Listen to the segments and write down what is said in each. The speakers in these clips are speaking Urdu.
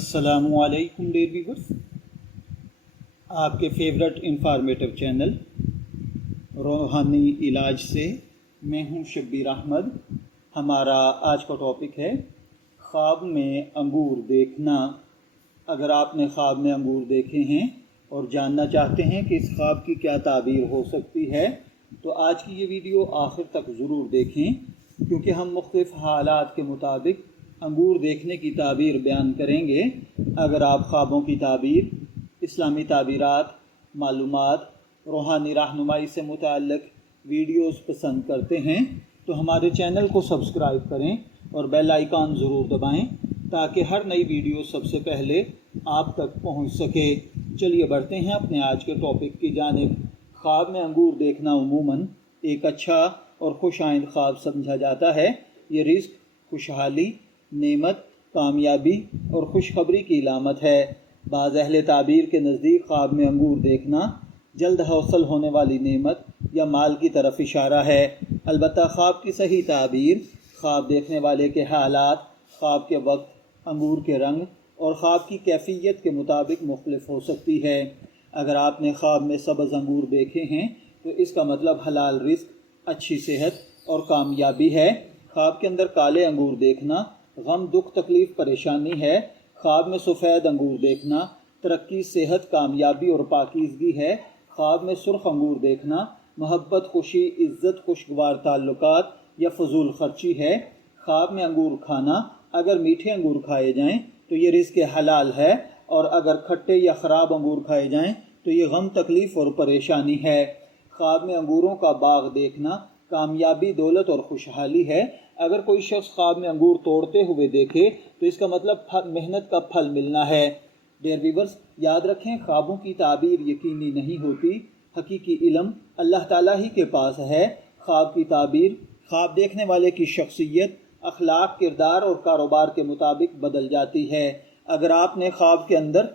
السلام علیکم ڈیئر ویورز، آپ کے فیورٹ انفارمیٹو چینل روحانی علاج سے میں ہوں شبیر احمد۔ ہمارا آج کا ٹاپک ہے خواب میں انگور دیکھنا۔ اگر آپ نے خواب میں انگور دیکھے ہیں اور جاننا چاہتے ہیں کہ اس خواب کی کیا تعبیر ہو سکتی ہے تو آج کی یہ ویڈیو آخر تک ضرور دیکھیں، کیونکہ ہم مختلف حالات کے مطابق انگور دیکھنے کی تعبیر بیان کریں گے۔ اگر آپ خوابوں کی تعبیر، اسلامی تعبیرات، معلومات، روحانی رہنمائی سے متعلق ویڈیوز پسند کرتے ہیں تو ہمارے چینل کو سبسکرائب کریں اور بیل آئیکن ضرور دبائیں تاکہ ہر نئی ویڈیو سب سے پہلے آپ تک پہنچ سکے۔ چلیے بڑھتے ہیں اپنے آج کے ٹاپک کی جانب۔ خواب میں انگور دیکھنا عموماً ایک اچھا اور خوش آئند خواب سمجھا جاتا ہے۔ یہ رزق، خوشحالی، نعمت، کامیابی اور خوشخبری کی علامت ہے۔ بعض اہل تعبیر کے نزدیک خواب میں انگور دیکھنا جلد حاصل ہونے والی نعمت یا مال کی طرف اشارہ ہے۔ البتہ خواب کی صحیح تعبیر خواب دیکھنے والے کے حالات، خواب کے وقت، انگور کے رنگ اور خواب کی کیفیت کے مطابق مختلف ہو سکتی ہے۔ اگر آپ نے خواب میں سبز انگور دیکھے ہیں تو اس کا مطلب حلال رزق، اچھی صحت اور کامیابی ہے۔ خواب کے اندر کالے انگور دیکھنا غم، دکھ، تکلیف، پریشانی ہے۔ خواب میں سفید انگور دیکھنا ترقی، صحت، کامیابی اور پاکیزگی ہے۔ خواب میں سرخ انگور دیکھنا محبت، خوشی، عزت، خوشگوار تعلقات یا فضول خرچی ہے۔ خواب میں انگور کھانا، اگر میٹھے انگور کھائے جائیں تو یہ رزق حلال ہے، اور اگر کھٹے یا خراب انگور کھائے جائیں تو یہ غم، تکلیف اور پریشانی ہے۔ خواب میں انگوروں کا باغ دیکھنا کامیابی، دولت اور خوشحالی ہے۔ اگر کوئی شخص خواب میں انگور توڑتے ہوئے دیکھے تو اس کا مطلب محنت کا پھل ملنا ہے۔ ڈیئر ویورز، یاد رکھیں خوابوں کی تعبیر یقینی نہیں ہوتی، حقیقی علم اللہ تعالیٰ ہی کے پاس ہے۔ خواب کی تعبیر خواب دیکھنے والے کی شخصیت، اخلاق، کردار اور کاروبار کے مطابق بدل جاتی ہے۔ اگر آپ نے خواب کے اندر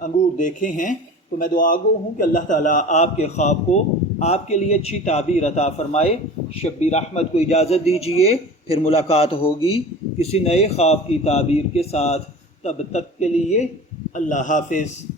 انگور دیکھے ہیں تو میں دعا گو ہوں کہ اللہ تعالیٰ آپ کے خواب کو آپ کے لیے اچھی تعبیر عطا فرمائے۔ شبیر احمد کو اجازت دیجیے، پھر ملاقات ہوگی کسی نئے خواب کی تعبیر کے ساتھ۔ تب تک کے لیے اللہ حافظ۔